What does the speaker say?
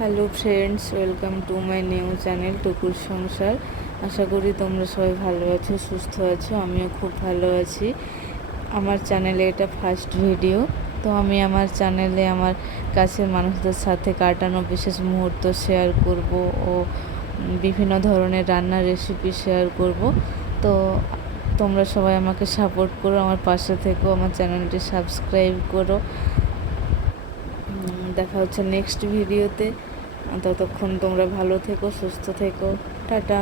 Hello friends, welcome to my new channel টুকুর সংসার। আশা করি তোমরা সবাই ভালো আছো, সুস্থ আছো। আমিও খুব ভালো আছি। আমার চ্যানেলে এটা ফার্স্ট ভিডিও, তো আমি আমার চ্যানেলে আমার কাছের মানুষদের সাথে কাটানো বিশেষ মুহূর্ত শেয়ার করব ও বিভিন্ন ধরনের রান্নার রেসিপি শেয়ার করব। তো তোমরা সবাই আমাকে সাপোর্ট করো, আমার পাশে থেকো, আমার চ্যানেলটি সাবস্ক্রাইব করো। দেখা হচ্ছে নেক্সট ভিডিওতে। ততক্ষণ তোমরা ভালো থেকো, সুস্থ থেকো। টাটা।